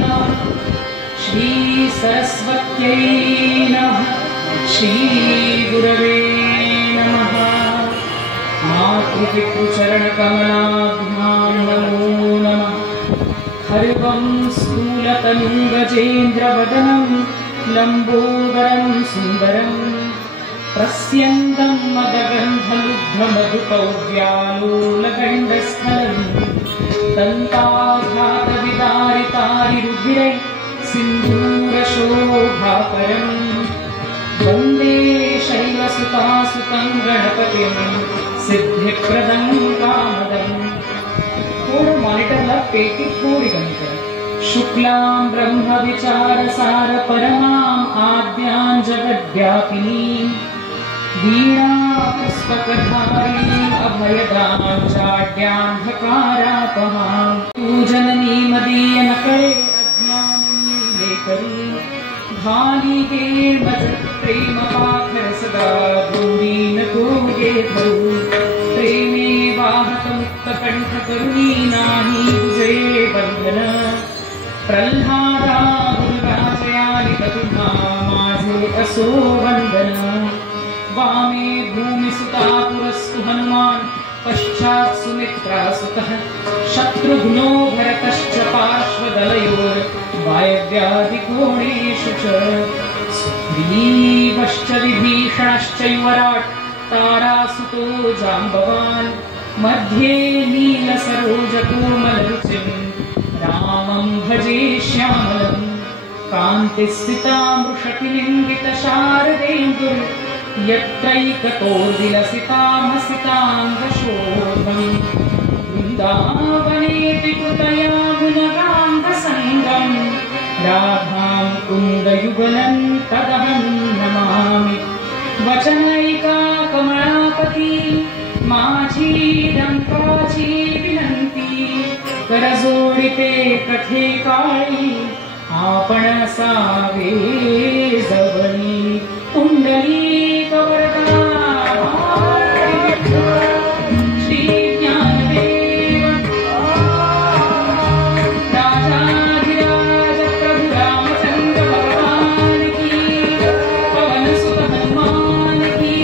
नमः। श्री सरस्वत्यै नमः। श्री गुरवे नमः। मातृपितृचरणकमलाभ्यां नमो नमः। खर्वं स्थूलतनुं गजेन्द्रवदनं लम्बोदरं सुन्दरं प्रस्यन्दं मदगन्धलुब्धमधुपौव्यालोलगण्डस्थलं दन्ताघातविदारितारिरुधिरै सिन्दूरशोभाकरं वन्दे शैलसुतासुतं गणपतिं सिद्धिप्रदं कामदम्। थोडं मॉनिटरला पेटी थोडी कमी करा। शुक्लां ब्रह्मविचारसार परमां आद्यां जगद्व्यापिनीं वीणा पुष्पकधारिणीं अभयदां जाड्यान्धकारापहां पूजननी मदीयनकरे अज्ञाननीलेकरी भालिके मज प्रेमपाखर सदा भूरीन कोगे धरू प्रेमे वाहकमुक्तकण्ठकरुणी नाही तुझे बंधन प्रल्हादा गुरुराजयानि कथुना माझे असो वंदन वामे भूमिसुता पुरस्तु हनुमान् पश्चात् सुमित्रा सुतः शत्रुघ्नो भरतश्च पार्श्वदलयोर् वायव्यादिकोणेषु च सुग्रीवश्च विभीषणश्च युवराट् तारासुतो जाम्बवान् मध्ये नीलसरोजकोमलरुचिं रामं भजे श्यामलं कान्तिस्थितामृषतिलिङ्गितशारदेन्दुर् यत्रैकतोर्विलसितामसिताङ्गशोभम् वृन्दावनेऽपि कृतया गुणगाङ्गसङ्गम् राधां कुन्दयुगलं तदहं नमामि। वचनैका कमलापती माझी डंकाची विनंती करजोडिते कथे काळी आपण सावे जवळी कुंडली कवरदा श्री ज्ञानदेव राजाधिराज प्रभु रामचंद्र भगवान की पवन सुत हनुमान की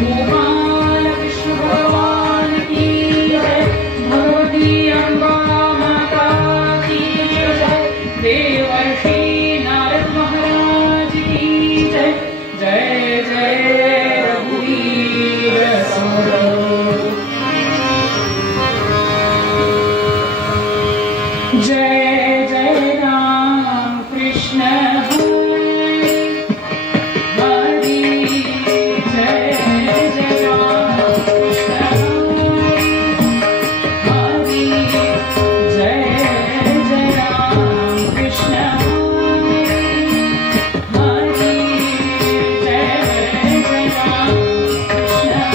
गोपाल कृष्ण भगवान की भगवती अम्बा माता की देवर्षि नारद महाराज की जय। जय जय रघुवीर समरो। जय जय राम कृष्ण हरे हरि। जय जय राम कृष्ण हरे हरि। जय जय राम कृष्ण हरे हरि। जय जय राम कृष्ण हरे।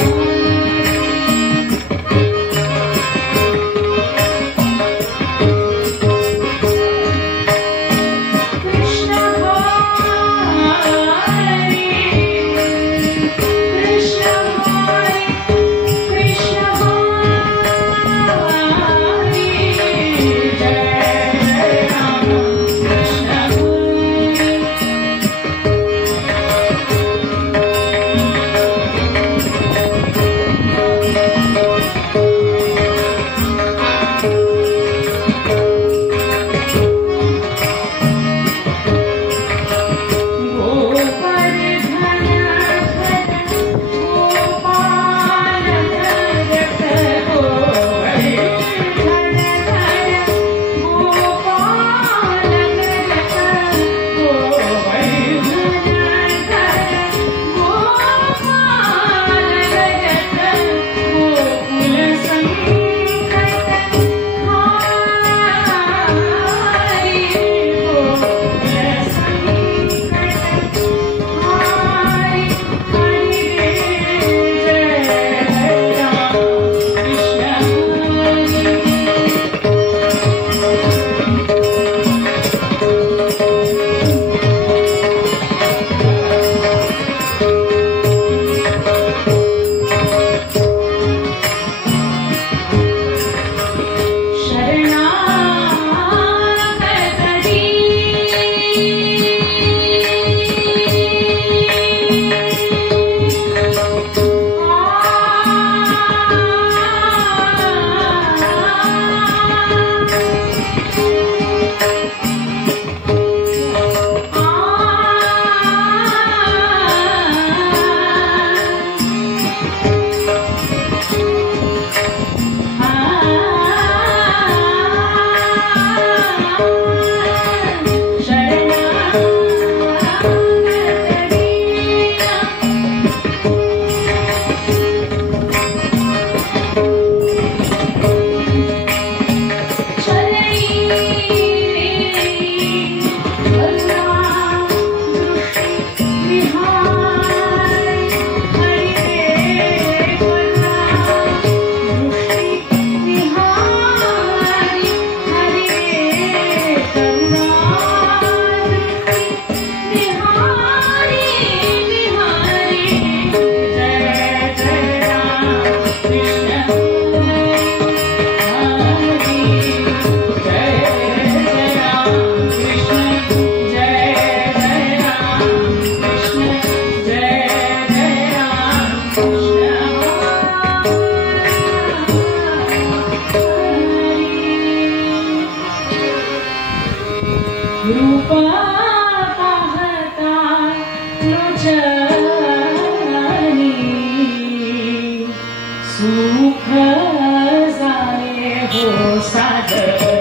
रूप पाहता लोचनी सुख जाए हो सागरी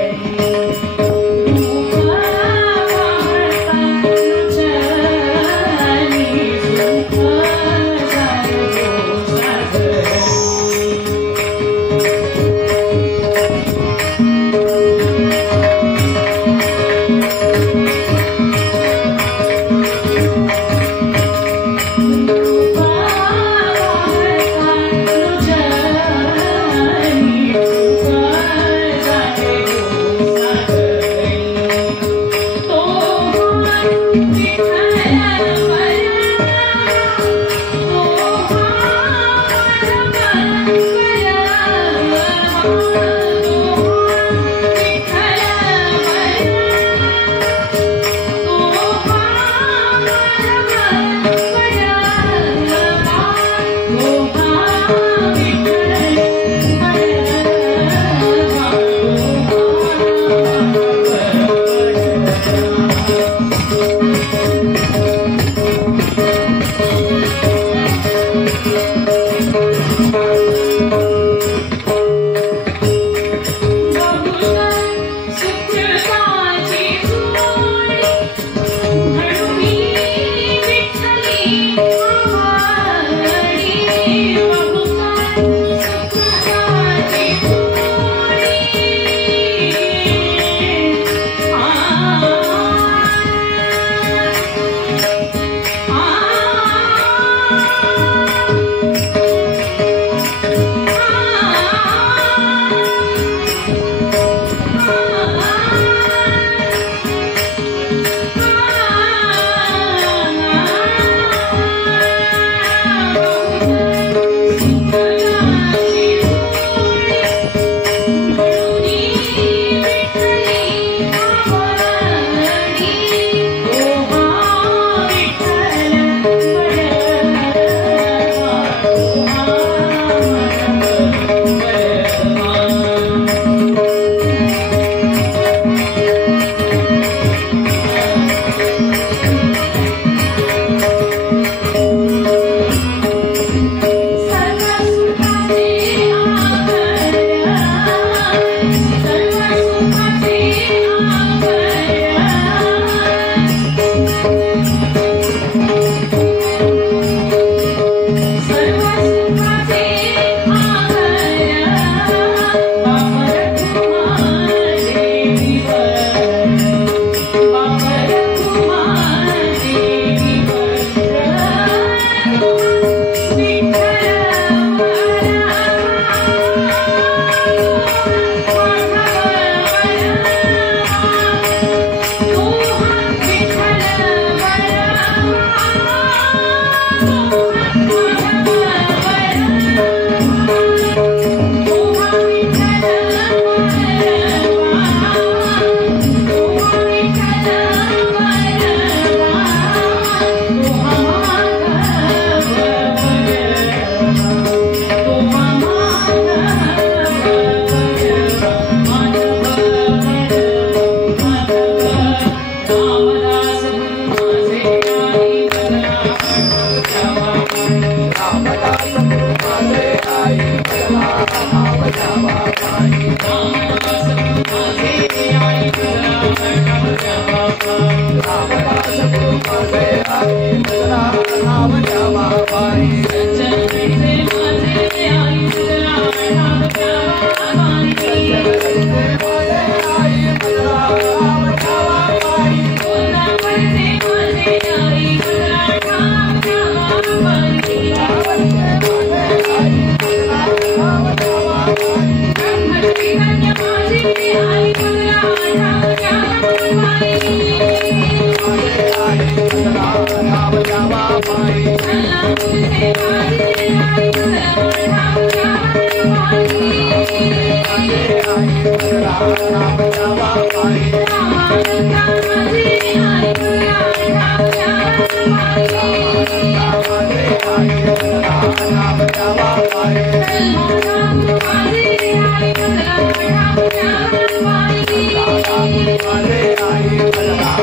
Hare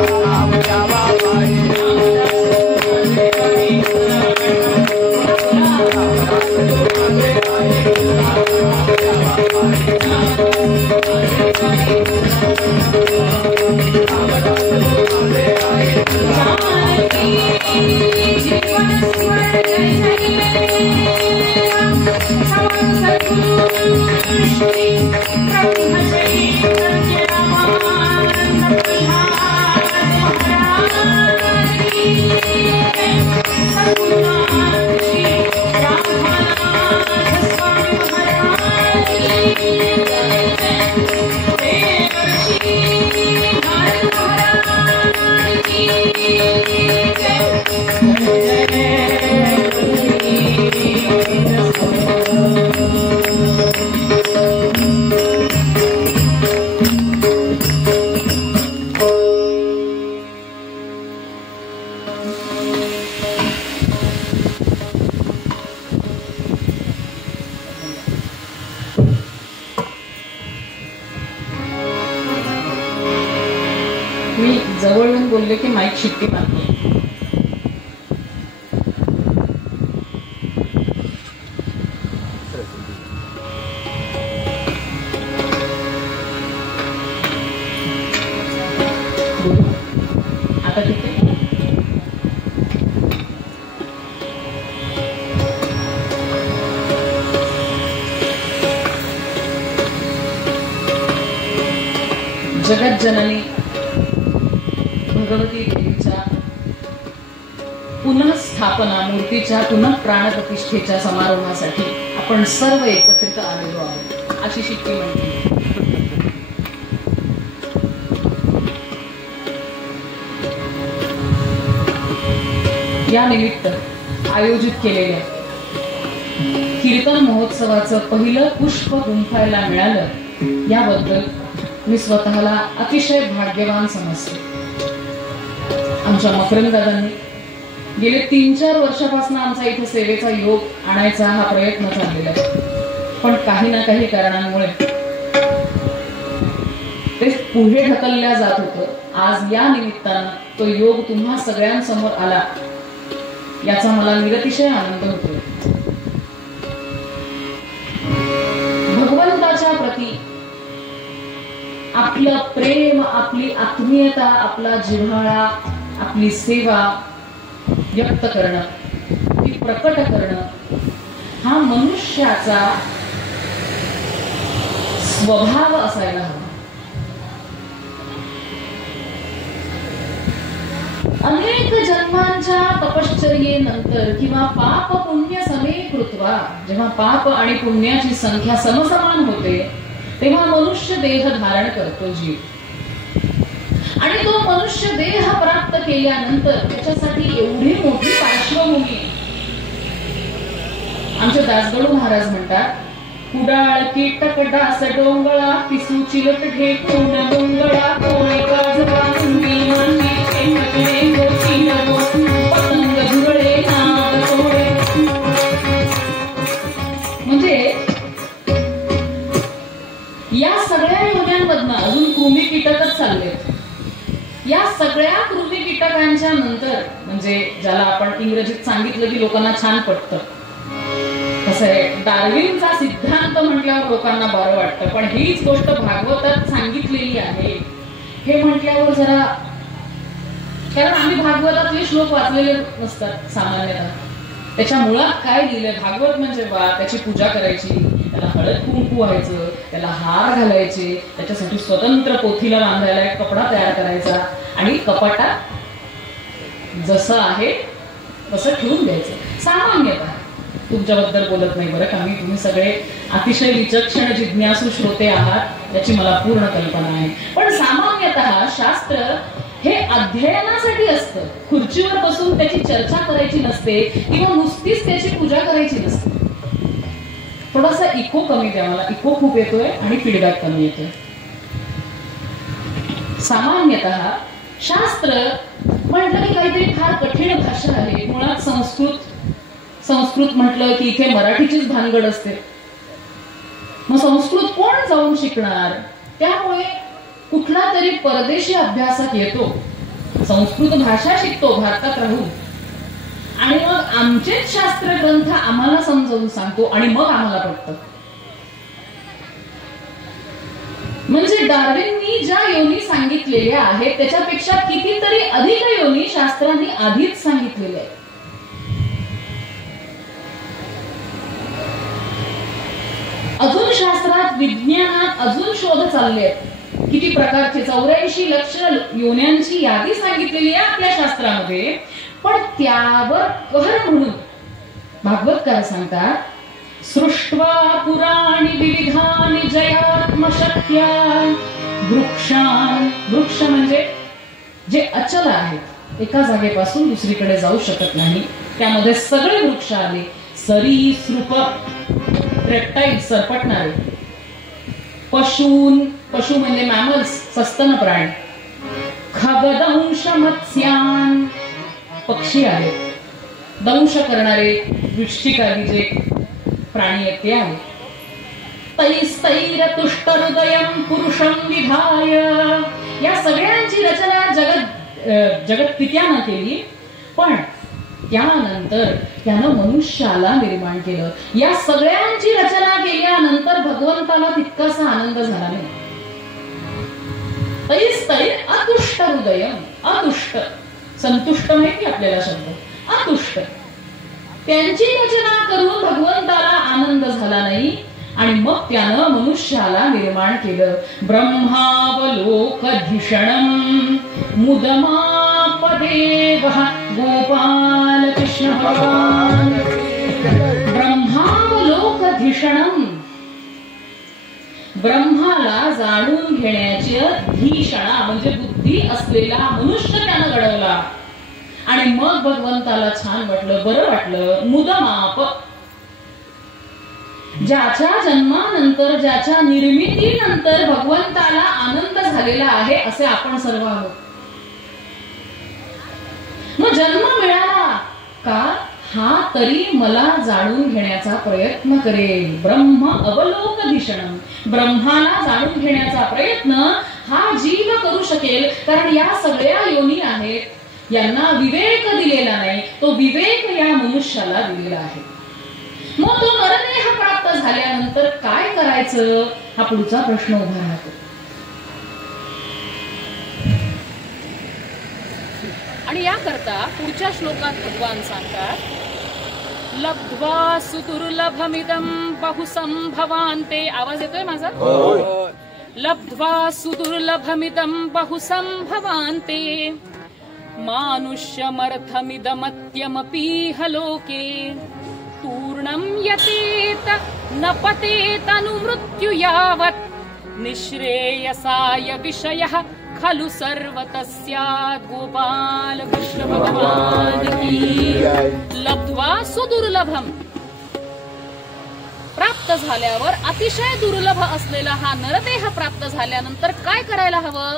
मी जवळ येऊन बोलले की माईक शिट्टी मारतो. आता ठीक आहे. जगत जननी भगवती देवीच्या पुनःस्थापना मूर्तीच्या पुनः प्राणप्रतिष्ठेच्या समारोहासाठी आपण सर्व एकत्रित आलेलो आहोत अशी शिट्टी म्हणते. या निमित्त आयोजित केलेल्या कीर्तन महोत्सवाचं पहिलं पुष्प गुंफायला मिळालं याबद्दल मी स्वतःला अतिशय भाग्यवान समजते. आमच्या मकरंद दादांनी गेले 3-4 वर्षापासून आमचा इथे सेवेचा योग आणायचा हा प्रयत्न चाललेला आहे, पण काही ना काही कारणांमुळे ते पुढे ढकलल्या जात होतं. आज या निमित्तानं तो योग तुम्हा सगळ्यांसमोर आला याचा मला निरतिशय आनंद होतो. भगवंताच्या प्रती आपलं प्रेम, आपली आत्मीयता, आपला जिव्हाळा, आपली सेवा व्यक्त करणं, ती प्रकट करणं हा मनुष्याचा स्वभाव असायला हवा. अनेक जन्मांच्या तपश्चर्येनंतर किंवा पाप पुण्य समे कृत्वा, जेव्हा पाप आणि पुण्याची संख्या समसमान होते तेव्हा मनुष्य देह धारण करतो जीव. आणि तो मनुष्य देह प्राप्त केल्यानंतर त्याच्यासाठी एवढी मोठी पार्श्वभूमी. आमचे दासगडू महाराज म्हणतात, कुडाळ कीटक डास डोंगळा पिसू चिलट ढेकून डोंगळा कोणी काजवा तुम्ही मांडी शेंगटे गोची नको पतंग झुरळे नाग तोडे. म्हणजे या सगळ्या योग्यांमधनं अजून कृमी कीटकच चालले. या सगळ्या कृमी कीटकांच्या नंतर म्हणजे ज्याला आपण इंग्रजीत सांगितलं की लोकांना छान पटतं, कसं आहे, डार्विनचा सिद्धांत म्हटल्यावर लोकांना बरं वाटतं, पण हीच गोष्ट भागवतात सांगितलेली आहे हे म्हटल्यावर जरा, कारण आम्ही भागवतातले श्लोक वाचलेले नसतात सामान्यतः. त्याच्या मुळात काय लिहिलंय, भागवत म्हणजे वा, त्याची पूजा करायची, त्याला हळद कुंकू व्हायचं, त्याला हार घालायचे, त्याच्यासाठी स्वतंत्र पोथीला बांधायला एक कपडा तयार करायचा आणि कपाटात जसं आहे तसं ठेवून द्यायचं. सामान्यतः तुमच्याबद्दल बोलत नाही बरं का मी, तुम्ही सगळे अतिशय विचक्षण जिज्ञासू श्रोते आहात याची मला पूर्ण कल्पना आहे. पण सामान्यतः शास्त्र हे अध्ययनासाठी असतं, खुर्चीवर बसून त्याची चर्चा करायची नसते किंवा नुसतीच त्याची पूजा करायची नसते. थोडासा इको कमी द्या मला, इको खूप येतोय आणि फीडबॅक कमी येतोय. सामान्यतः शास्त्र म्हटलं की काहीतरी फार कठीण भाषा आहे. मुळात संस्कृत म्हटलं की इथे मराठीचीच भानगड असते. मग संस्कृत कोण जाऊन शिकणार? त्यामुळे कुठला तरी परदेशी अभ्यासक येतो, संस्कृत भाषा शिकतो भारतात राहून, आणि मग आमचेच शास्त्र ग्रंथ आम्हाला समजावून सांगतो आणि मग आम्हाला पटतं. म्हणजे डार्विननी ज्या योनी सांगितलेल्या आहेत त्याच्यापेक्षा कितीतरी अधिक योनी शास्त्रांनी आधीच सांगितलेल्या आहेत. अजून शास्त्रात, विज्ञानात अजून शोध चालले आहेत. किती प्रकारचे 84 लक्ष योन्यांची यादी सांगितलेली आहे आपल्या शास्त्रामध्ये. पण त्यावर कहर म्हणून भागवतकार सांगतात, सृष्ट्वा पुराणी विविधानि जयात्मशक्त्या वृक्षान. वृक्ष म्हणजे जे अचल आहेत, एका जागेपासून दुसरीकडे जाऊ शकत नाही, त्यामध्ये सगळे वृक्ष आले. सरीसृप, रेप्टाइल, सरपटणारे. पशून, पशु म्हणजे मॅमल्स, सस्तन प्राणी. खगदंश मत्स्यान, पक्षी आहेत. दंश करणारे वृश्चिकादी जे प्राणी आहेत ते आहेत. तैस्तैर तुष्ट हृदयं पुरुषं विधाय. या सगळ्यांची रचना जगतपित्यानं केली, पण त्यानंतर त्यानं मनुष्याला निर्माण केलं. या सगळ्यांची रचना केल्यानंतर भगवंताला तितकासा आनंद झाला नाही. तैस्तै अतुष्ट हृदय, अतुष्ट, संतुष्ट माहिती आपल्याला शब्द, अतुष्ट, त्यांची रचना करून भगवंताला आनंद झाला नाही आणि मग त्यानं मनुष्याला निर्माण केलं. ब्रह्मावलोकधिषणं मुदमापदेवः गोपाल कृष्ण भगवान. ब्रह्मावलोकधिषणं, ब्रह्माला जाणून घेण्याची धीषणा म्हणजे बुद्धी असलेला मनुष्य त्यानं घडवला. आणि मग भगवंताला छान वाटलं, बरं वाटलं. मुदमाप, ज्याच्या जन्मानंतर, ज्याच्या निर्मितीनंतर भगवंताला आनंद झालेला आहे असे आपण सर्व आहोत. मग जन्म मिळाला का, हा तरी मला जाणून घेण्याचा प्रयत्न करेल. ब्रह्म अवलोकधिषणं, ब्रह्माला जाणून घेण्याचा प्रयत्न हा जीव करू शकेल. कारण या सगळ्या योनी आहेत, यांना विवेक दिलेला नाही, तो विवेक या मनुष्याला दिलेला आहे. मग तो नरदेह प्राप्त झाल्यानंतर काय करायचं, हा पुढचा प्रश्न उभा राहतो. आणि याकरता पुढच्या श्लोकात भगवान सांगतात, लब्ध्वा सुदुर्लभमिदं बहुसंभवान्ते. आवाज येतोय माझा? लब्ध्वा सुदुर्लभमिदं बहुसंभवान्ते मानुष्यमर्थमिदमत्यमपीह लोके तूर्णं यतेत न पतेतनुमृत्यु यावत् निःश्रेयसाय विषयः खलु सर्वतस्यात्. गोपाल कृष्ण भगवान की. लब्ध्वा सुदुर्लभम, प्राप्त झाल्यावर अतिशय दुर्लभ असलेला हा नरदेह प्राप्त झाल्यानंतर काय करायला हवं?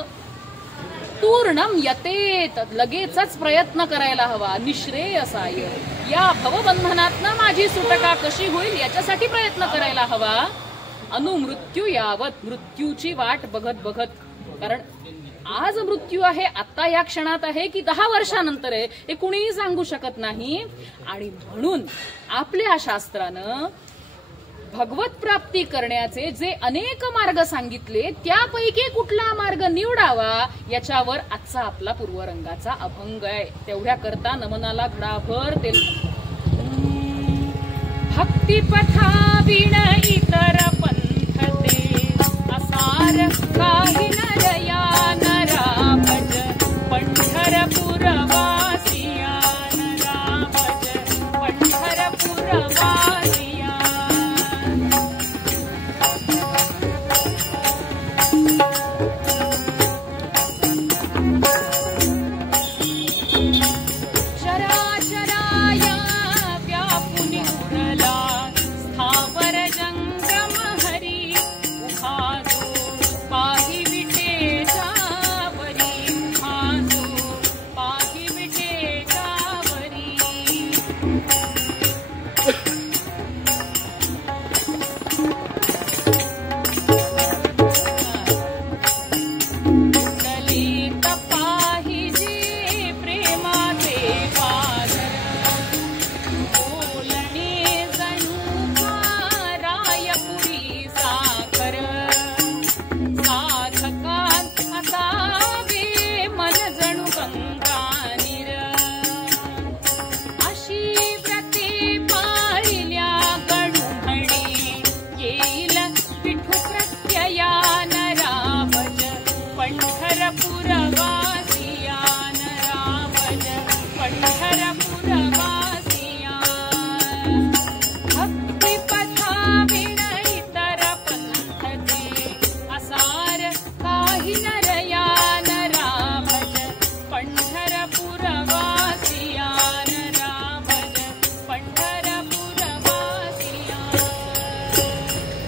तूर्णम यतेत, लगेचच प्रयत्न करायला हवा. निःश्रेयसाय, या भवबंधनातनं माझी सुटका कशी होईल याच्यासाठी प्रयत्न करायला हवा. अनुमृत्यू यावत, मृत्यूची वाट बघत बघत. कारण आज मृत्यू आहे, आता या क्षणात आहे की 10 वर्षानंतर आहे हे कुणीही सांगू शकत नाही. आणि म्हणून आपल्या शास्त्रानं भगवत प्राप्ती करण्याचे जे अनेक मार्ग सांगितले त्यापैकी कुठला मार्ग निवडावा याच्यावर आजचा आपला पूर्वरंगाचा अभंग आहे. तेवढ्या करता नमनाला घडाभर ते भक्तिपथा विण इतर पंथते असार काही नरया नरा भज पंढरपुरवासिया नरा भज पंढरपुरवासिया. चराचराया व्यापुनी उरला स्थावर जंगम हरी उभाजो पाही विटेजावरी उभाजो पाही विटेजावरी. दलित पाहिजे प्रेमाचे पादर बोलणे जणू रायपुरी साखर. साधकात असावे मन जणू गंगानीर. अशी व्रते पाळिल्या गणू म्हणे येईल विठू प्रत्यया नरा भज पंढरपुरवासिया नरा भज पंढरपुरवासिया. भक्तिपथा विण इतर पंथते असार काही नरया नरा भज पंढरपुरवासिया नरा भज पंढरपुरवासिया.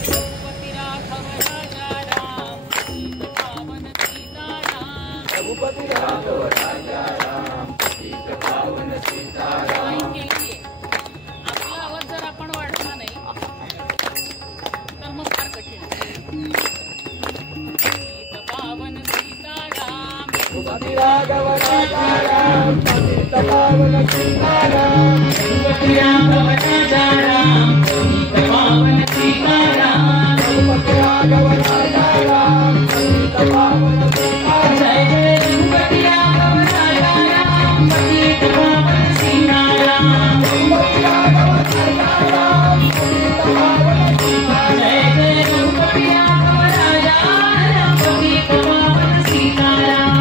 रघुपती राघव राजा राम सीत पावन सीताराम. रघुपती राघव राजा राम सीत पावन सीताराम. काय केलीये? आपला आवाज जर आपण वाढवला नाही तर मग फार कठीण आहे. सीत पावन सीताराम रघुपति राघव राजा राम पतित पावन सीताराम रघुपति राघव राजा राम पतित पावन सीताराम रघुपति राघव राजा राम पतित पावन सीताराम जय जय रघुपति राघव राजा राम पतित पावन सीताराम रघुपति राघव राजा राम पतित पावन सीताराम जय जय रघुपति राघव राजा राम पतित पावन सीताराम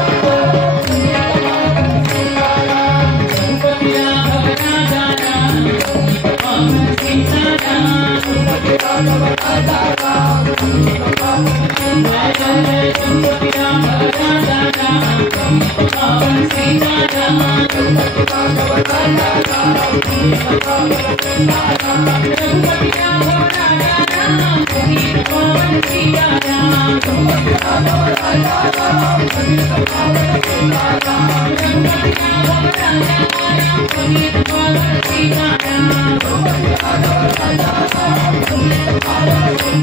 रघुपति राघव राजा राम पतित पावन सीताराम रघुपति राघव राजा राम पतित पावन सीताराम रघुपति राघव राजा राम पतित पावन जय जय रघुपति राघव राजा राम पतित पावन सीताराम रघुपति राघव राजा राम पतित पावन सीताराम रघुपति राघव राजा राम पतित पावन सीताराम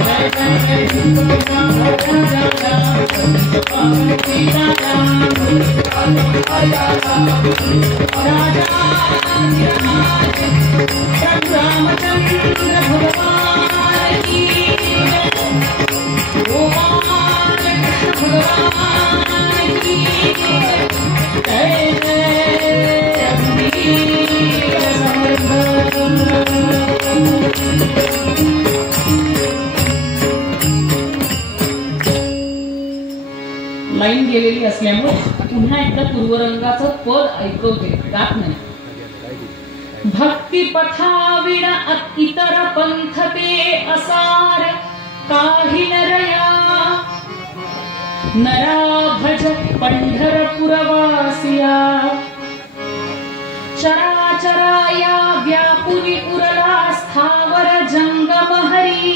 रघुपति राघव राजा राम पतित पावन सीताराम रघुपति राघव राजा राम पतित पावन सीताराम रघुपति राघव राजा राम पतित पावन जय जय रघुपति राघव राजा राम पतित पावन सीताराम राजा राम राजा प्रभु रामचंद्र भगवान की भगवान की जय जय वीर लाईन गेलेली असल्यामुळे पुन्हा एकदा पूर्वरंगाचं पद ऐकवते, गात नाही. भक्ती पथाविण इतर पंथ ते असार काही नरया नरा भज पंढरपुरवासिया चराचरा या व्यापुरी उरला स्थावर जंगम हरी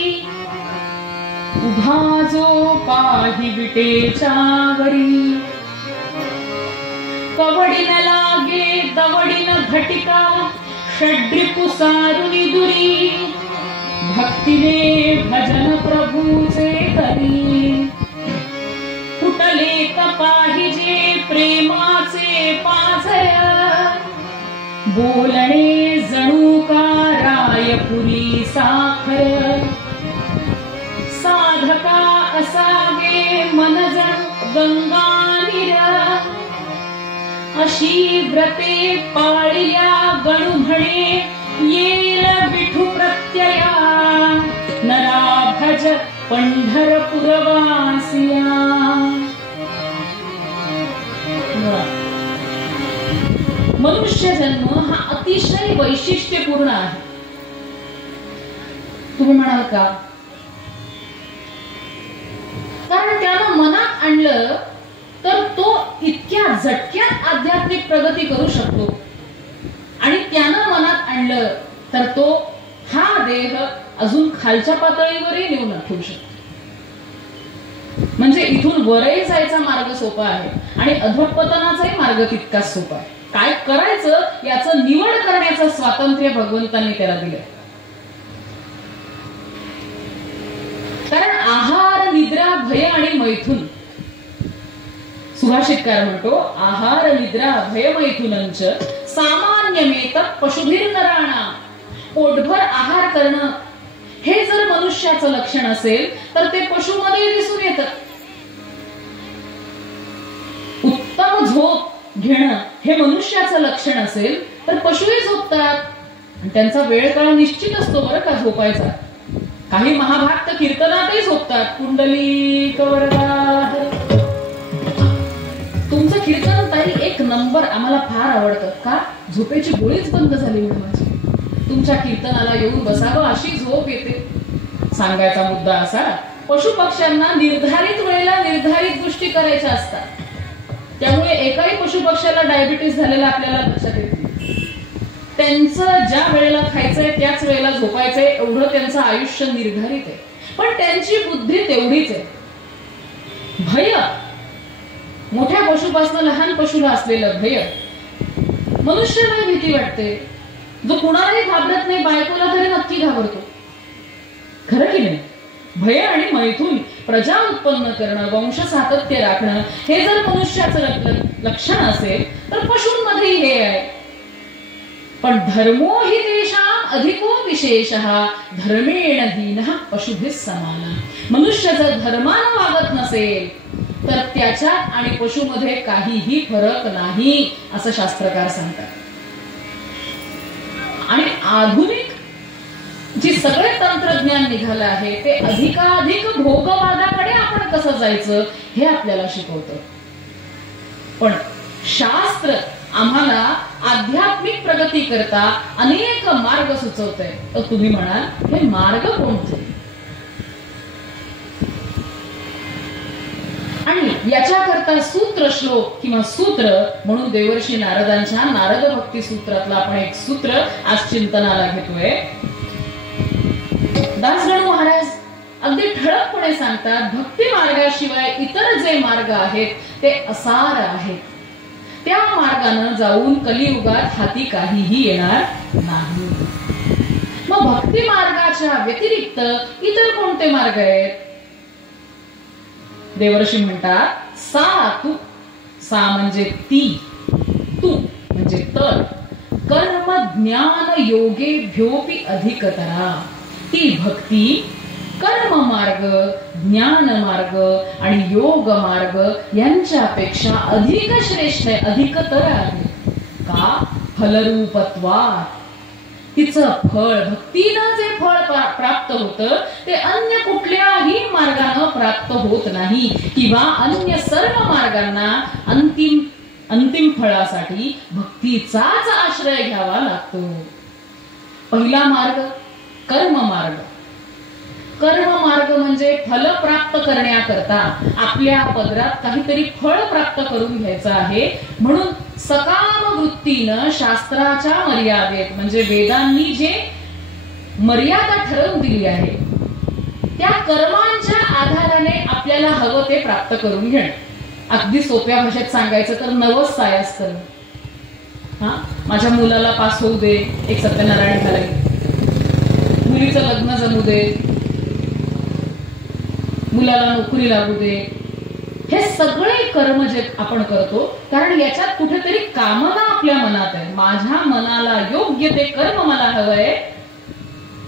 उभा जो पाही विटेच्या वरी कवडीन लागे दवडीन घटिका षड्रिपु सारुनी दुरी भक्तीने भजन प्रभूचे करी कुटले पाहिजे प्रेमाचे पाझर बोलणे जणू का रायपुरी साखर साधका असावे मन जणू गंगा निरा अशी व्रते पाळिया गणू म्हणे येईल विठू प्रत्यया नरा भज पंढरपुरवासिया. मनुष्य जन्म हा अतिशय वैशिष्ट्यपूर्ण आहे. तुम्ही म्हणाल का? कारण त्यानं मनात आणलं तर तो इतक्या झटक्यात आध्यात्मिक प्रगती करू शकतो आणि त्यानं मनात आणलं तर तो हा देह अजून खालच्या पातळीवरही नेऊन ठेवू शकतो. म्हणजे इथून वरही जायचा मार्ग सोपा आहे आणि अधःपतनाचाही मार्ग तितकाच सोपा आहे. काय करायचं याचं निवड करण्याचं स्वातंत्र्य भगवंतांनी त्याला दिलं. कारण आहार निद्रा भय आणि मैथुन, सुभाषितकार म्हणतो आहार निद्रा भय मैथुनंच सामान्यमेत पशुभिर्नराणा. पोटभर आहार करणं हे जर मनुष्याचं लक्षण असेल तर ते पशुमध्ये दिसून येतं. उत्तम झोप घेणं हे मनुष्याचं लक्षण असेल तर पशुही झोपतात आणि त्यांचा वेळ काळ निश्चित असतो बरं का झोपायचा. काही महाभक्त कीर्तनातही झोपतात. कुंडली कवरदा तुमचं कीर्तन ताई एक नंबर, आम्हाला फार आवडतं. का? झोपेची गोळीच बंद झाली म्हणून माझी. तुमच्या कीर्तनाला येऊन बसावं अशी झोप येते. सांगायचा मुद्दा असा, पशु पक्ष्यांना निर्धारित वेळेला निर्धारित गोष्टी करायच्या असतात. त्यामुळे एकाही पशु पक्ष्याला डायबिटीस झालेला आपल्याला लक्षात येत नाही. त्यांचं ज्या वेळेला खायचंय त्याच वेळेला झोपायचंय एवढं त्यांचं आयुष्य निर्धारित आहे. पण त्यांची बुद्धी तेवढीच आहे. भय, मोठ्या पशुपासून लहान पशुला असलेलं भय मनुष्याला भीती वाटते. जो कुणालाही घाबरत नाही बायकोला तरी नक्की घाबरतो. खरं की नाही? भय आणि मैथुन प्रजा उत्पन्न करणं, वंश सातत्य राखणं हे जर मनुष्याचं लक्षण असेल तर पशूंमध्ये हे आहे. पण धर्मो हि तेषां अधिको विशेषः धर्मेण दीनः पशुभिः समानः. मनुष्य जर धर्मानं वागत नसेल तर त्याच्यात आणि पशुमध्ये काहीही फरक नाही असं शास्त्रकार सांगतात. आणि आधुनिक जे सगळे तंत्रज्ञान निघालं आहे ते अधिकाधिक भोगवादाकडे आपण कसं जायचं हे आपल्याला शिकवतं. पण शास्त्र आम्हाला आध्यात्मिक प्रगती करता अनेक मार्ग सुचवतंय. तर तुम्ही म्हणाल हे मार्ग कोणते? आणि याच्याकरता सूत्र श्लोक किंवा सूत्र म्हणून देवर्षी नारदांच्या नारद भक्ती सूत्रातलं आपण एक सूत्र आज चिंतनाला घेतोय. दासगणू महाराज अगदी ठळकपणे सांगतात भक्ती मार्गाशिवाय इतर जे मार्ग आहेत ते असार आहेत. त्या मार्गाने जाऊन कलियुगात हाती काहीही येणार नाही. मग भक्ती मार्गाच्या व्यतिरिक्त इतर कोणते मार्ग आहेत? देवर्षी म्हणतात सा तू. सा म्हणजे ती, तू म्हणजे तर, कर्म ज्ञान योगेभ्योपि अधिकतरा. ती भक्ती कर्म मार्ग, ज्ञान मार्ग आणि योग मार्ग यांच्यापेक्षा अधिक श्रेष्ठ आहे, अधिकतर आहे. का? फलरूपत्वात्. तिचं फळ, भक्तीनं जे फळ प्राप्त होतं ते अन्य कुठल्याही मार्गाने प्राप्त होत नाही. किंवा अन्य सर्व मार्गांना अंतिम फळासाठी भक्तीचाच आश्रय घ्यावा लागतो. पहिला मार्ग कर्म मार्ग. कर्म मार्ग म्हणजे फल प्राप्त करण्याकरता आपल्या पदरात काहीतरी फळ प्राप्त करून घ्यायचं आहे म्हणून सकाम वृत्तीनं शास्त्राच्या मर्यादेत म्हणजे वेदांनी जे मर्यादा ठरवून दिली आहे त्या कर्मांच्या आधाराने आपल्याला हवं ते प्राप्त करून घेणं. अगदी सोप्या भाषेत सांगायचं तर नवस सायास करणं. हा, माझ्या मुलाला पास होऊ दे, एक सत्यनारायण झालंय, मुलीचं लग्न जमू दे, मुलाला नोकरी लागू दे, हे सगळे कर्म जे आपण करतो कारण याच्यात कुठेतरी कामना आपल्या मनात आहे. माझ्या मनाला योग्य ते कर्म मला हवंय.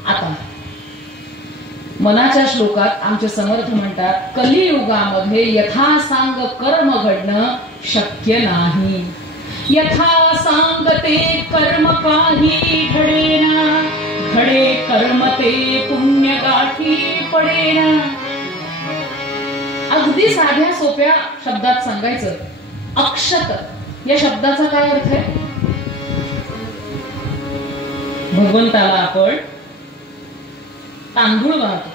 आता मनाच्या श्लोकात आमचे समर्थ म्हणतात कलियुगामध्ये यथासांग कर्म घडणं शक्य नाही. यथासांग ते कर्म काही घडेना, घडे कर्म ते पुण्य गाठी पडेना. अगदी साध्या सोप्या शब्दात सांगायचं अक्षत या शब्दाचा काय अर्थ आहे? भगवंताला आपण तांदूळ वाहतो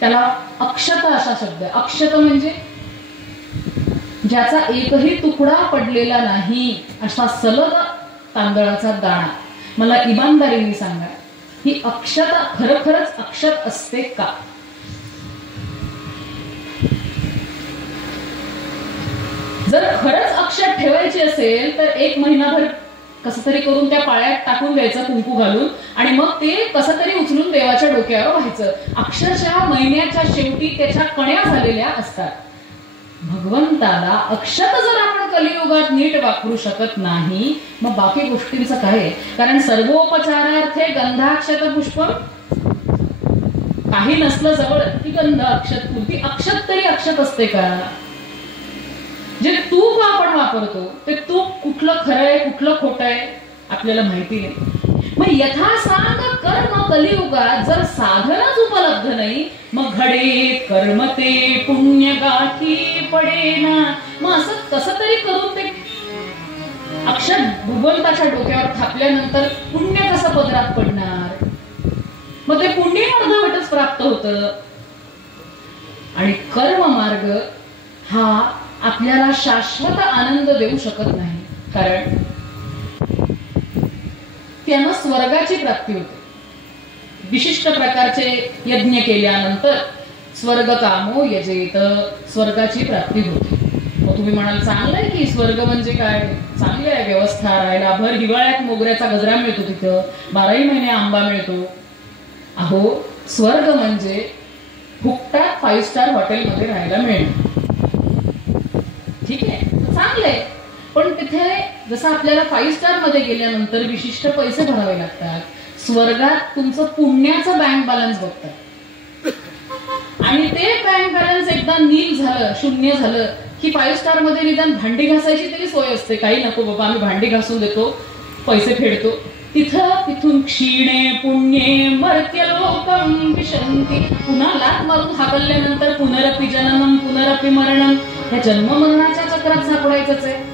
त्याला अक्षत असा शब्द आहे. अक्षत म्हणजे ज्याचा एकही तुकडा पडलेला नाही असा सलग तांदळाचा दाणा. मला इमानदारीने सांगा ही अक्षत खरोखरच अक्षत असते का? जर खरंच अक्षत ठेवायची असेल तर एक महिनाभर कसं तरी करून त्या पाळ्यात टाकून द्यायचं कुंकू घालून आणि मग ते कसं तरी उचलून देवाच्या डोक्यावर व्हायचं. अक्षरशः महिन्याच्या शेवटी त्याच्या कण्या झालेल्या असतात. भगवंताला अक्षत जर आपण कलियुगात नीट वापरू शकत नाही मग बाकी गोष्टींचं काय? कारण सर्वोपचारार्थे गंधाक्षत पुष्प काही नसलं जवळ की गंध अक्षत पुरती. अक्षत तरी अक्षत असते का? जे तूप आपण वापरतो ते तूप कुठलं खरं आहे कुठलं खोटं आहे आपल्याला माहिती नाही. मग यथासांग कर्म कलियुगात जर साधनच उपलब्ध नाही मग घडे कर्म ते पुण्य गाठी पडेना. मग असं कसं तरी करून ते अक्षर भगवंताच्या डोक्यावर थापल्यानंतर पुण्य कसं पदरात पडणार? मग ते पुण्य अर्धवटच प्राप्त होतं. आणि कर्म मार्ग हा आपल्याला शाश्वत आनंद देऊ शकत नाही कारण त्यानं स्वर्गाची प्राप्ती होते. विशिष्ट प्रकारचे यज्ञ केल्यानंतर स्वर्ग कामो यजेत, स्वर्गाची प्राप्ती होते. मग तुम्ही म्हणाल चांगलंय की स्वर्ग म्हणजे काय? चांगली आहे व्यवस्था, राहायला भर हिवाळ्यात मोगऱ्याचा गजरा मिळतो, तिथं 12ही महिने आंबा मिळतो. अहो स्वर्ग म्हणजे फुकटात 5 स्टार हॉटेलमध्ये राहायला मिळणार. ठीक आहे, चांगलंय. पण तिथे जसं आपल्याला 5 स्टार मध्ये गेल्यानंतर विशिष्ट पैसे भरावे लागतात. स्वर्गात तुमचं पुण्याचं बँक बॅलन्स बघतात आणि ते बँक बॅलन्स एकदा नील झालं, शून्य झालं की 5 स्टार मध्ये निदान भांडी घासायची तरी सोय असते. काही नको बाबा, आम्ही भांडी घासून देतो, पैसे फेडतो. तिथून क्षीणे पुण्ये मर्त्यलोकम विशंती, पुन्हा लात मारून हाकलल्यानंतर पुनरपि जननम पुनरपि मरणम, या जन्म मरणाच्या चक्रात सापडायचंच आहे.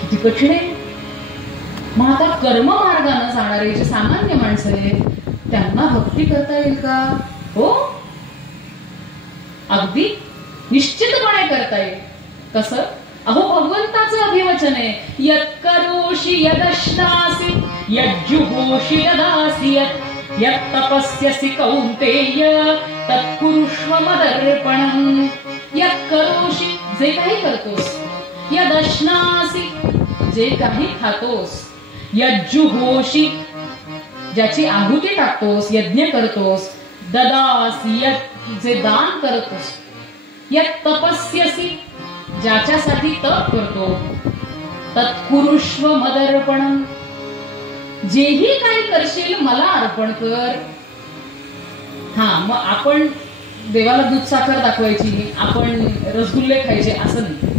किती कठीण आहे. मग आता कर्म मार्गाने जाणारे जे सामान्य माणसं आहेत त्यांना भक्ती करता येईल का? हो, अगदी निश्चितपणे करता येईल. कसं? अहो, भगवंताचं अभिवचन आहे, यत्करोषि यदश्नासि यज्जुहोषि यदासि यत्तपस्यसि कौन्तेय तत्कुरुष्व मदर्पणम्. यत्करोषि, जे काही करतोस, यदश्नासि, जे काही खातोस, यज्जुहोषि, ज्याची आहुती टाकतोस, यज्ञ करतोस, ददासि, जे दान करतोस, यत्तपस्यसि, ज्याच्यासाठी तप करतो, तत्कुरुष्व मदर्पणम्, जेही काही करशील मला अर्पण कर. हा, मग आपण देवाला दूध साखर दाखवायची, आपण रसगुल्ले खायचे असं नाही.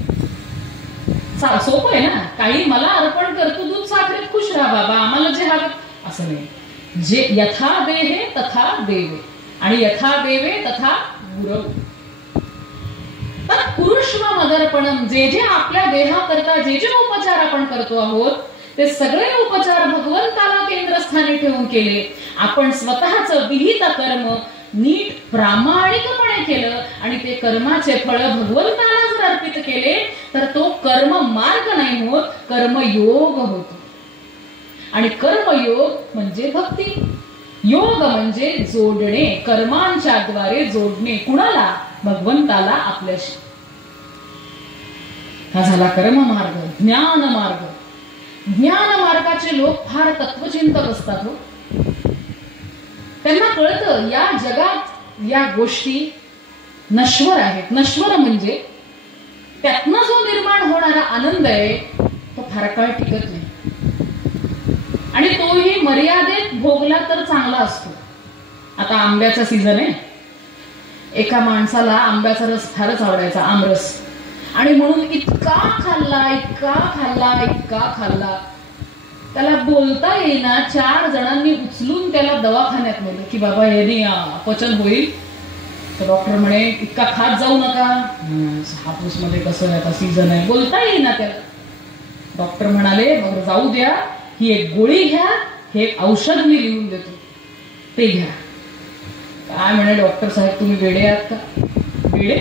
सोपं आहे ना. काही मला अर्पण करतो, दूध साखरेत खुश राहा बाबा, आम्हाला जे हवं असं नाही. जे यथा देहे तथा देवे आणि यथा देवे तथा गुरव. तत्कुरुष्व मदर्पणम, जे जे आपल्या देहाकरता जे जे उपचार आपण करतो आहोत ते सगळे उपचार भगवंताला केंद्रस्थानी ठेवून केले. आपण स्वतःचं विहित कर्म नीट प्रामाणिकपणे केलं आणि ते कर्माचे फळ भगवंताला जर अर्पित केले तर तो कर्म मार्ग नाही होत, कर्मयोग होतो. आणि कर्मयोग म्हणजे भक्ती. योग म्हणजे जोडणे, कर्मांच्या द्वारे जोडणे. कुणाला? भगवंताला आपल्याशी. हा झाला कर्म मार्ग. ज्ञान मार्ग. ज्ञान मार्गाचे लोक फार तत्वचिंतक असतात हो. त्यांना कळतं या जगात या गोष्टी नश्वर आहेत. नश्वर म्हणजे त्यातनं जो निर्माण होणारा आनंद आहे तो फार काळ टिकत नाही आणि तोही मर्यादेत भोगला तर चांगला असतो. आता आंब्याचा सीझन आहे. एका माणसाला आंब्याचा रस फारच आवडायचा, आमरस, आणि म्हणून इतका खाल्ला, इतका खाल्ला, इतका खाल्ला, त्याला बोलता येईना. 4 जणांनी उचलून त्याला दवाखान्यात नेलं की बाबा याने अपचन होईल. तर डॉक्टर म्हणे इतका खात जाऊ नका, हापूस मध्ये कसं आता सीझन आहे, बोलता येईना त्याला. डॉक्टर म्हणाले बरं जाऊ द्या, ही एक गोळी घ्या, हे एक औषध मी लिहून देतो, ते घ्या. काय म्हणे डॉक्टर साहेब तुम्ही वेडे आहात का? वेडे?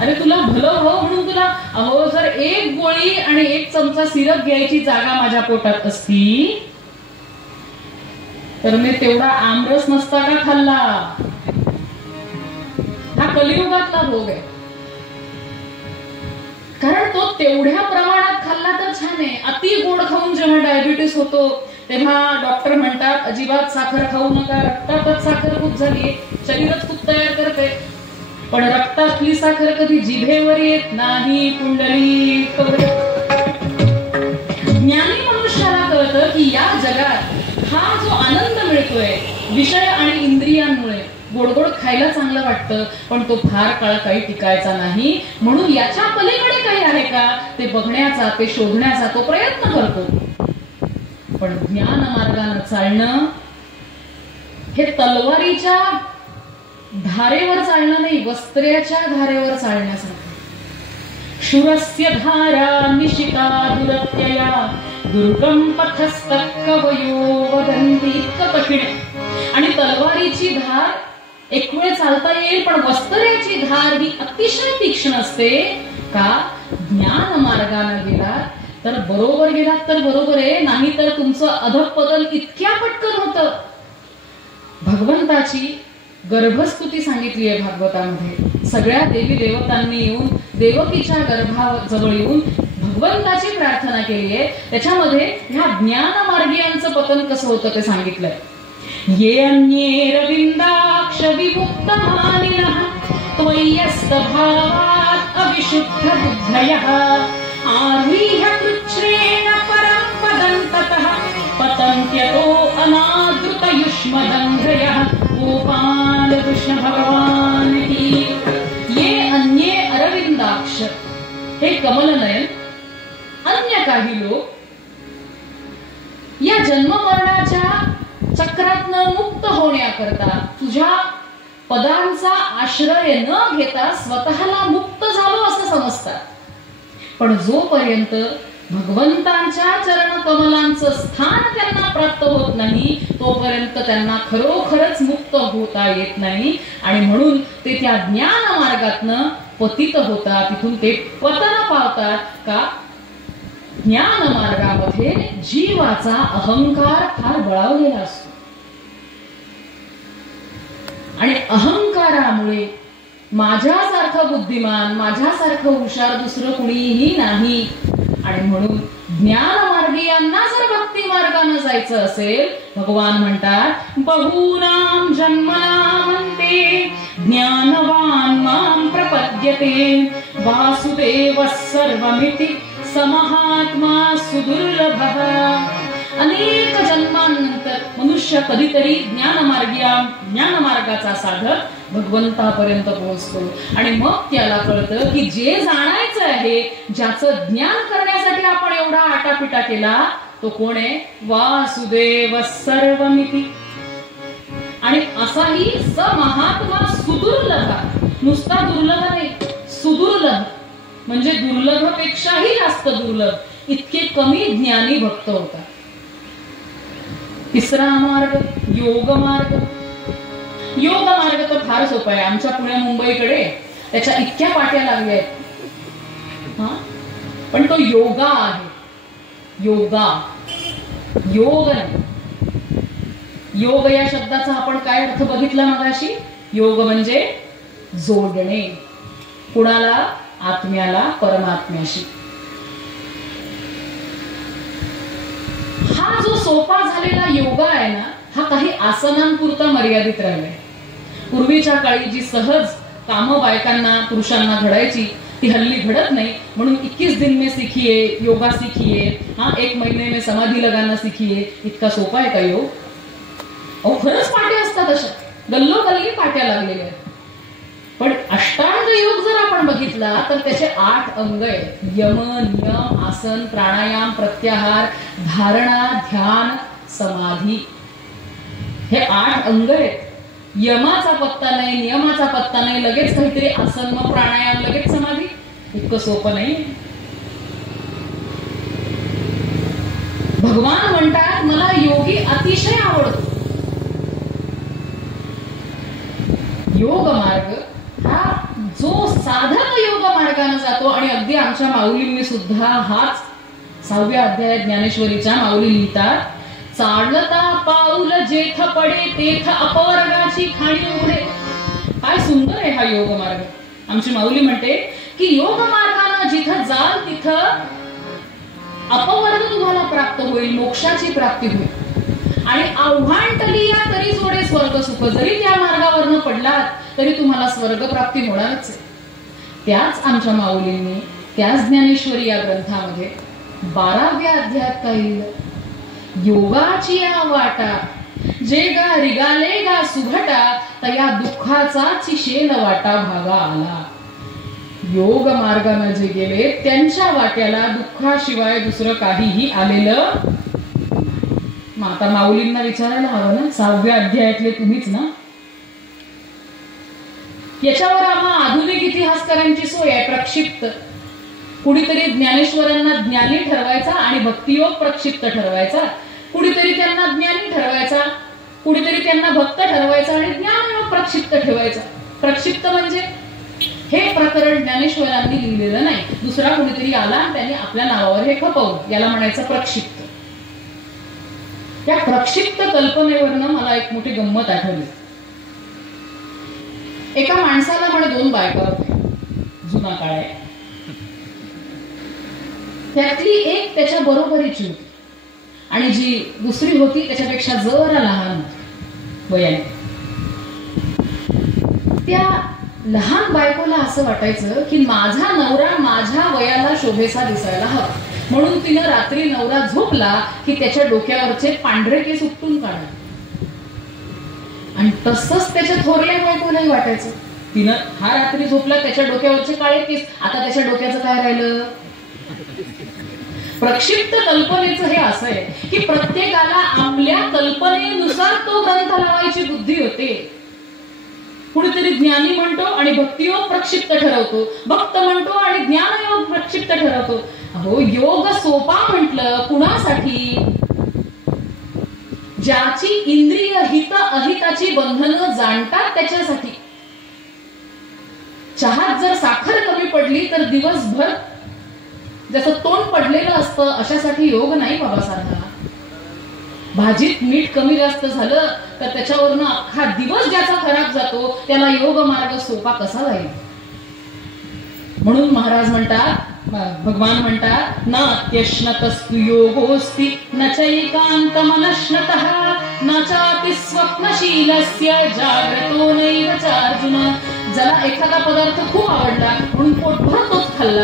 अरे तुला भलं व्हावं म्हणून तुला, अहो जर एक गोळी आणि 1 चमचा सिरप घ्यायची जागा माझ्या पोटात असती तर मी तेवढा आमरस नसता का खाल्ला. हा कलियुगातला भोग आहे. कारण तो तेवढ्या प्रमाणात खाल्ला तर छान आहे. अति गोड खाऊन जेव्हा डायबिटीस होतो तेव्हा डॉक्टर म्हणतात अजिबात साखर खाऊ नका, रक्तातच साखर खूप झाली, शरीरच खूप तयार करते. पण रक्तातली साखर कधी जिभेवर येत नाही. कुंडली. ज्ञानी मनुष्याला कळतं की या जगात हा जो आनंद मिळतोय विषय आणि इंद्रियांमुळे, गोडगोड खायला चांगलं वाटतं पण तो फार काळ काही टिकायचा नाही. म्हणून याच्या पलीकडे काही आहे का ते बघण्याचा, ते शोधण्याचा तो प्रयत्न करतो. पण ज्ञान मार्गाने चालणं हे तलवारीच्या धारेवर चालणं नाही, वस्त्र्याच्या धारेवर चालण्यासारखं. शूरस्य धारा निशिता दुरत्यया दुर्गम पथस्तकवयो वदन्ति. इतकं कठीण. आणि तलवारीची धार एक वेळ चालता येईल पण वस्त्र्याची धार ही अतिशय तीक्ष्ण असते. का? ज्ञान मार्गाने गेलात तर बरोबर गेलात तर बरोबर आहे, नाही तर तुमचं अधःपतन इतक्या पटकन होतं. भगवंताची गर्भस्तुती सांगितली आहे भागवतामध्ये. सगळ्या देवी देवतांनी येऊन देवकीच्या गर्भाजवळ येऊन भगवंताची प्रार्थना केली आहे. त्याच्यामध्ये ह्या ज्ञान मार्गीयांचं पतन कसं होतं ते सांगितलंय. ये अन्येरविन्दाक्ष विमुक्तमानिनः त्वय्यस्तभावात् अविशुद्ध बुद्धयः आरुह्य कृच्छ्रेण परं पदं ततः पतन्त्यतो अनादृतयुष्मदङ्घ्रयः गोपाल कृष्ण भगवान की। ये अन्ये अरविंदाक्ष, हे कमलनयन, अन्य काही लोक या जन्ममरणाच्या चक्रातनं मुक्त होण्याकरता तुझ्या पदांचा आश्रय न घेता स्वतःला मुक्त झालो असं समजतात, पण जोपर्यंत भगवंतांच्या चरण कमलांचं स्थान त्यांना प्राप्त होत नाही तोपर्यंत त्यांना खरोखरच मुक्त होता येत नाही, आणि म्हणून ते त्या ज्ञान मार्गातनं पतित होतात, तिथून ते पतन पावतात का? ज्ञान मार्गामध्ये जीवाचा अहंकार फार बळावलेला असतो आणि अहंकारामुळे माझ्यासारखं बुद्धिमान, माझ्यासारखं हुशार दुसरं कुणीही नाही, आणि म्हणून ज्ञान मार्गीयांना जर भक्ती मार्गाने जायचं असेल, भगवान म्हणतात बहूनां जन्मनामन्ते ज्ञानवान मां प्रपद्यते वासुदेवः सर्वमिति समहात्मा सुदुर्लभः। अनेक जन्मांनंतर मनुष्य कधीतरी ज्ञानमार्गाचा साधक भगवंतापर्यंत पोहोचतो, आणि मग त्याला कळतं की जे जाणायचं आहे, ज्याचं ज्ञान करण्यासाठी आपण एवढा आटापिटा केला, तो कोण आहे? वासुदेव सर्वमिति। आणि असाही स महात्मा सुदुर्लभ, नुसता दुर्लभ नाही, सुदुर्लभ म्हणजे दुर्लभपेक्षाही जास्त दुर्लभ, इतके कमी ज्ञानी भक्त होता। तिसरा मार्ग योग मार्ग। योग मार्ग तर फार सोपा आहे, आमच्या पुण्या मुंबईकडे त्याच्या इतक्या पाट्या लागल्या आहेत, पण तो योगा आहे, योगा, योग नाही। योग या शब्दाचा आपण काय अर्थ बघितला मगाशी? योग म्हणजे जोडणे, कुणाला? आत्म्याला परमात्म्याशी। हा जो सोपा झालेला योगा आहे ना, हा काही आसनांपुरता मर्यादित राहिलाय। पूर्वीच्या काळी जी सहज कामं बायकांना पुरुषांना घडायची ती हल्ली घडत नाही, म्हणून 21 दिन में सीखिए, योगा सीखिए, 1 महीने में समाधी लगाना सीखिए। इतका सोपा आहे का योग? अहो खरंच पाट्या असतात, अशा गल्लोगल्ली पाट्या लागलेल्या आहेत। पण अष्टांग योग जर आपण बघितला तर त्याचे 8 अंग आहेत, यम, नियम, आसन, प्राणायाम, प्रत्याहार, धारणा, ध्यान, समाधी, हे 8 अंग आहेत। यमाचा पत्ता नाही, नियमाचा पत्ता नाही, लगेच काहीतरी आसन, मग प्राणायाम, लगेच समाधी, इतकं सोपं नाही। भगवान म्हणतात मला योगी अतिशय आवडतो। योग मार्ग हा जो साधक योग मार्गाने जातो, आणि अगदी आमच्या माऊलींनी सुद्धा हाच 6व्या अध्यायात ज्ञानेश्वरीच्या माऊली लिहितात, चालता पाऊल जेथ पडे तेथ अपवर्गाची खाणी उघडे। काय सुंदर आहे हा योग मार्ग। आमची माऊली म्हणते की योग मार्गाने जिथं जाल तिथं अपवर्ग तुम्हाला प्राप्त होईल, मोक्षाची प्राप्ती होईल, आणि आव्हान टलिया तरी जोडे स्वर्ग सुख, जरी त्या मार्गावरनं पडलात तरी तुम्हाला स्वर्ग प्राप्ती होणारच आहे। त्याच आमच्या माऊलींनी त्याच ज्ञानेश्वरी या ग्रंथामध्ये 12व्या अध्यायात काय लिहिलं? योगाची या वाटा जे गा रिगाले गा सुघटा तया दुःखाचाच शेल वाटा भागा आला। योग मार्गाने जे गेले त्यांच्या वाट्याला दुःखाशिवाय दुसरं काहीही आलेलं। आता माऊलींना विचारायला हवं ना, 6व्या अध्यायातले तुम्हीच ना? याच्यावर आम्हा आधुनिक इतिहासकारांची सोय आहे, प्रक्षिप्त। कुणीतरी ज्ञानेश्वरांना ज्ञानी ठरवायचा आणि भक्तियोग प्रक्षिप्त ठरवायचा, कुणीतरी त्यांना ज्ञानी ठरवायचा, कुणीतरी त्यांना भक्त ठरवायचा आणि ज्ञानयोग प्रक्षिप्त ठेवायचा। प्रक्षिप्त म्हणजे हे प्रकरण ज्ञानेश्वरांनी लिहिलेलं नाही, दुसरा कुणीतरी आला आणि त्यांनी आपल्या नावावर हे खपवलं, याला म्हणायचं प्रक्षिप्त। या प्रक्षिप्त कल्पनेवरनं मला एक मोठी गंमत आठवली। एका माणसाला म्हणे 2 बायका होत्या, जुना काळ आहे। त्यातली एक त्याच्या बरोबरीची होती आणि जी दुसरी होती त्याच्यापेक्षा जरा लहान होती। वयाने. त्या लहान बायकोला असं वाटायचं की माझा नवरा माझ्या वयाला शोभेसा दिसायला हवा, म्हणून तिनं रात्री नवरा झोपला की त्याच्या डोक्यावरचे पांढरे केस उपटून काढले. आणि तसंच त्याच्या थोरल्या बायकोलाही वाटायचं, तिनं हा रात्री झोपला त्याच्या डोक्यावरचे काळे केस, आता त्याच्या डोक्याचं काय राहिलं. प्रक्षिप्त कल्पनेचं हे असं आहे की प्रत्येकाला आपल्या कल्पनेनुसार तो ग्रंथ लावायची बुद्धी होते. कुणीतरी ज्ञानी म्हणतो आणि भक्तियोग प्रक्षिप्त ठरवतो, भक्त म्हणतो आणि ज्ञानयोग प्रक्षिप्त ठरवतो. अहो, योग सोपा म्हटलं कुणासाठी? ज्याची इंद्रिय हित अहिताची बंधनं जाणतात त्याच्यासाठी. चहात जर साखर कमी पडली तर दिवसभर जसं तोंड पडलेलं असतं, अशासाठी योग नाही बाबा सारखा. भाजीत मीठ कमी जास्त झालं तर त्याच्यावरनं अख्खा दिवस ज्याचा खराब जातो त्याला योग मार्ग सोपा कसा जाईल. म्हणून महाराज म्हणतात, भगवान म्हणतात, न अत्यश्नतस्तु योगोस्ति न चैकांत मनश्नतः न चापि स्वप्नशीलस्य जाग्रतो नैव चार्जुन. ज्याला एखादा पदार्थ खूप आवडला म्हणून पोटभर तोच खाल्ला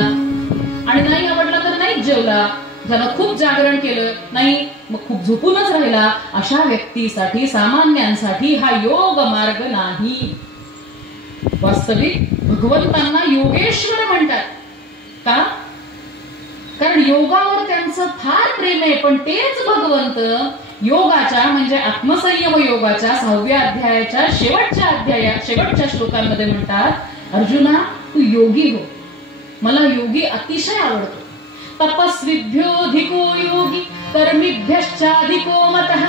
आणि नाही आवडला तर नाहीच जेवला, ज्यानं खूप जागरण केलं नाही मग खूप झोपूनच राहिला, अशा व्यक्तीसाठी, सामान्यांसाठी हा योग मार्ग नाही. वास्तविक भगवंतांना योगेश्वर म्हणतात. का? कारण योगावर त्यांचं फार प्रेम आहे. पण तेच भगवंत योगाच्या म्हणजे आत्मसंयम योगाच्या 6व्या अध्यायाच्या शेवटच्या श्लोकांमध्ये म्हणतात, अर्जुना तू योगी हो, मला योगी अतिशय आवडतो. तपस्विभ्योऽधिको योगी कर्मिभ्यश्चाधिको मतः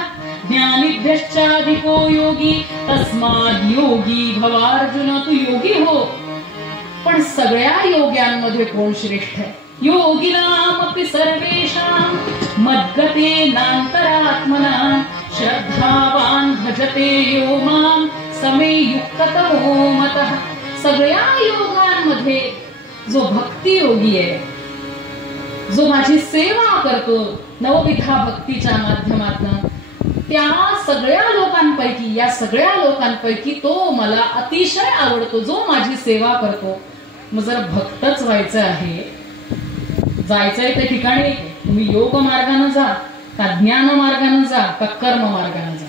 ज्ञानिभ्यश्चाधिको योगी तस्माद् योगी भवार्जुन. तू योगी हो, पण सगळ्या योग्यांमध्ये कोण श्रेष्ठ आहे? योगिनामपि सर्वेषां मद्गतेनान्तरात्मना श्रद्धावान् भजते यो मां समे युक्ततमो मतः. सगळ्या योगांमध्ये जो भक्ती योगी आहे, जो माझी सेवा करतो नवविधा भक्तीच्या माध्यमातून, त्या सगळ्या लोकांपैकी, या सगळ्या लोकांपैकी तो मला अतिशय आवडतो, जो माझी सेवा करतो. मग जर भक्तच व्हायचं आहे, जायचंय त्या ठिकाणी तुम्ही योग मार्गाने जा का ज्ञान मार्गाने जा का कर्म मार्गाने जा,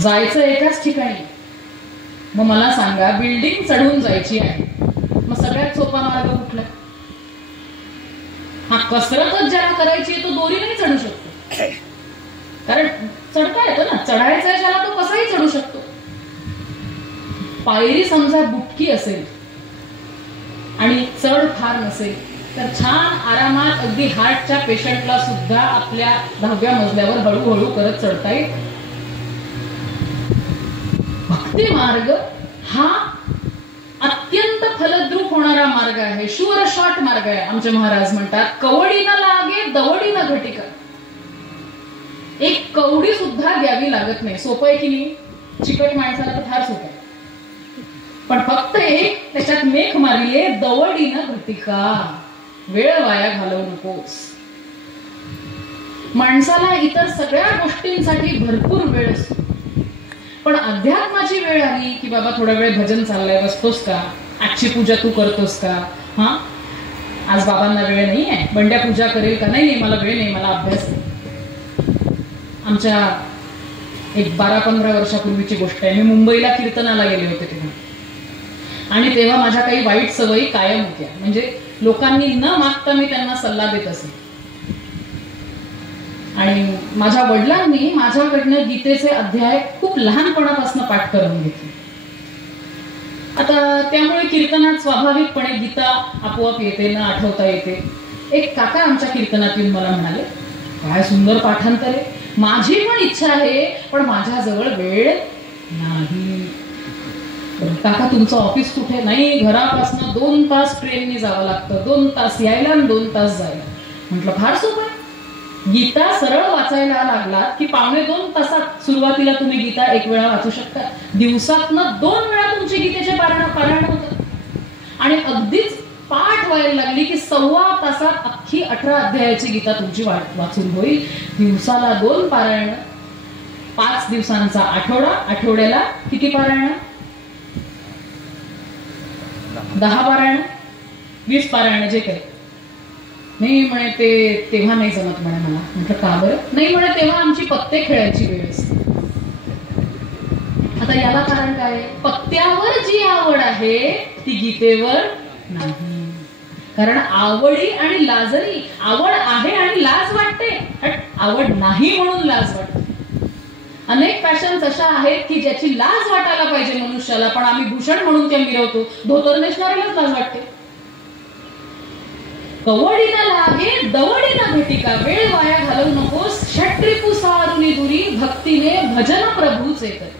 जायचं एकाच ठिकाणी. मग मला सांगा, बिल्डिंग चढून जायची आहे, मग सगळ्यात सोपा मार्ग कुठला? हा, कसरतच ज्याला करायची तो दोरी नाही चढू शकतो, कारण चढता येतं ना. चढायचं ज्याला तो कसाही चढू शकतो. पायरी समजा बुटकी असेल आणि चढ फार नसेल तर छान आरामात अगदी हार्टच्या पेशंटला सुद्धा आपल्या 10व्या मजल्यावर हळूहळू करत चढता येईल. भक्ती मार्ग हा अत्यंत फलद्रूप होणारा मार्ग आहे, शुअर शॉर्ट मार्ग आहे. आमचे महाराज म्हणतात, कवडीनं लागे दवडीनं घटिका. एक कवडी सुद्धा द्यावी लागत नाही. सोपं आहे की नाही? चिकट माणसाला तर फार सोपं आहे, पण फक्त एक त्याच्यात मेख मारलीये, दवडीनं घटिका. वेळ वाया घालवू नकोस. माणसाला इतर सगळ्या गोष्टींसाठी भरपूर वेळ असतो, पण अध्यात्माची वेळ आली की बाबा थोडा वेळ भजन चाललंय, बसतोस का? आजची पूजा तू करतोस का? हा, आज बाबांना वेळ नाही आहे, बंड्या पूजा करेल का? नाही, मला वेळ नाही, मला अभ्यास आहे. आमच्या एक 12-15 वर्षापूर्वीची गोष्ट आहे. मी मुंबईला कीर्तनाला गेले होते तेव्हा, आणि तेव्हा माझ्या काही वाईट सवयी कायम होत्या. म्हणजे लोकांनी न मागता मी त्यांना सल्ला देत असे. आणि माझ्या वडिलांनी माझ्याकडनं गीतेचे अध्याय खूप लहानपणापासून पाठ करून घेतले. आता त्यामुळे कीर्तनात स्वाभाविकपणे गीता आपोआप येते, न आठवता येते. एक काका आमच्या कीर्तनात येऊन मला म्हणाले, काय सुंदर पाठांतर आहे, माझी पण इच्छा आहे पण माझ्याजवळ वेळ नाही. काका तुमचं ऑफिस कुठे? नाही, घरापासून 2 तास ट्रेनने जावं लागतं, 2 तास यायला आणि 2 तास जायला. म्हटलं फार सोपं आहे. गीता सरळ वाचायला लागलात की 1.25 तासात सुरुवातीला तुम्ही गीता 1 वेळा वाचू शकता. दिवसातनं 2 वेळा तुमची गीतेचे पारायण होतं, आणि अगदीच पाठ व्हायला लागली की 1.25 तासात अख्खी 18 अध्यायाची गीता तुमची वाचून होईल. दिवसाला 2 पारायण. 5 दिवसांचा आठवडा, आठवड्याला किती पारायण? 10 पारायण, 20 पारायण, जे काही. नाही म्हणे ते तेव्हा नाही जमत म्हणे मला. म्हटलं का बरं? नाही म्हणे तेव्हा आमची पत्ते खेळायची वेळ असते. आता याला कारण काय? पत्त्यावर जी आवड आहे ती गीतेवर नाही. कारण आवडी आणि लाजरी, आवड आहे आणि लाज वाटते, आवड नाही म्हणून लाज वाटते. अनेक फॅशन्स अशा आहेत की ज्याची लाज वाटायला पाहिजे मनुष्याला, पण आम्ही भूषण म्हणून त्या मिरवतो. धोतर नेसणाऱ्यालाच लाज वाटते. कवडीनं लागे दवडीनं भेटिका, वेळ वाया घालवू नकोस, षट्रिपू सारुनी दुरी, भक्तीने भजन प्रभूचे कर.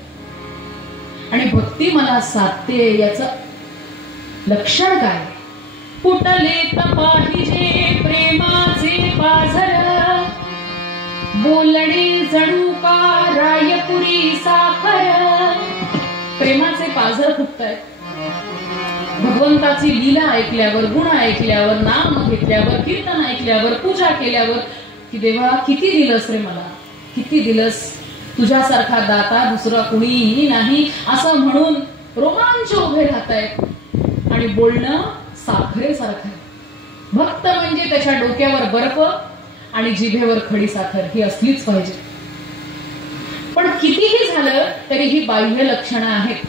आणि भक्ती मला साधते याचं लक्षण काय? फुटले पाहिजे प्रेमाचे पाझर, बोलणे जणू का रायपुरी साखर. प्रेमाचे पाझर फुटतायत. भगवंताची लीला ऐकल्यावर, गुण ऐकल्यावर, नाम घेतल्यावर, कीर्तन ऐकल्यावर, पूजा केल्यावर की देवा किती दिलंस रे मला, किती दिलंस, तुझ्यासारखा दाता दुसरा कुणीही नाही असं म्हणून रोमांच उभे राहतायत. आणि बोलणं साखरेसारखं. भक्त म्हणजे त्याच्या डोक्यावर बर्फ आणि जिभेवर खडी साखर ही असलीच पाहिजे. पण कितीही झालं तरी ही बाह्य लक्षणं आहेत.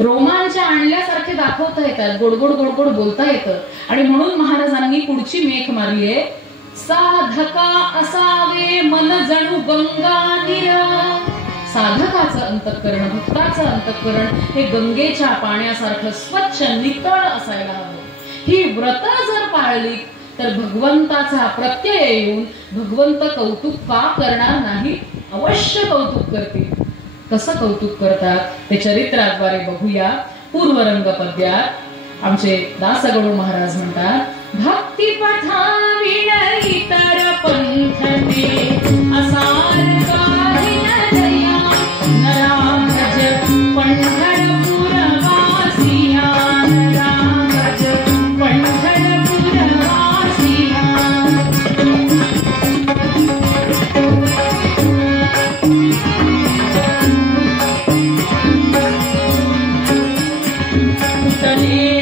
रोमांच आणल्यासारखे दाखवता येतात, गोडगोड गोडगोड बोलता येतं. आणि म्हणून महाराजांनी पुढची मेख मारलीये, साधका असावे मन जणू गंगा नीर. साधकाचं अंतःकरण, भक्ताचं अंतःकरण हे गंगेच्या पाण्यासारखं स्वच्छ नितळ असायला हवं. ही व्रत जर पाळली तर भगवंताचा प्रत्यय येऊन भगवंत कौतुक का करणार नाही? अवश्य कौतुक करतील. कसं कौतुक करतात ते चरित्राद्वारे बघूया. पूर्वरंग पद्यात आमचे दासगणू महाराज म्हणतात, भक्ती पथाविण इतर पंथने असार काही न दया, नराज पंढरपूर वासिया, नराज पंढरपूर वासिया. तले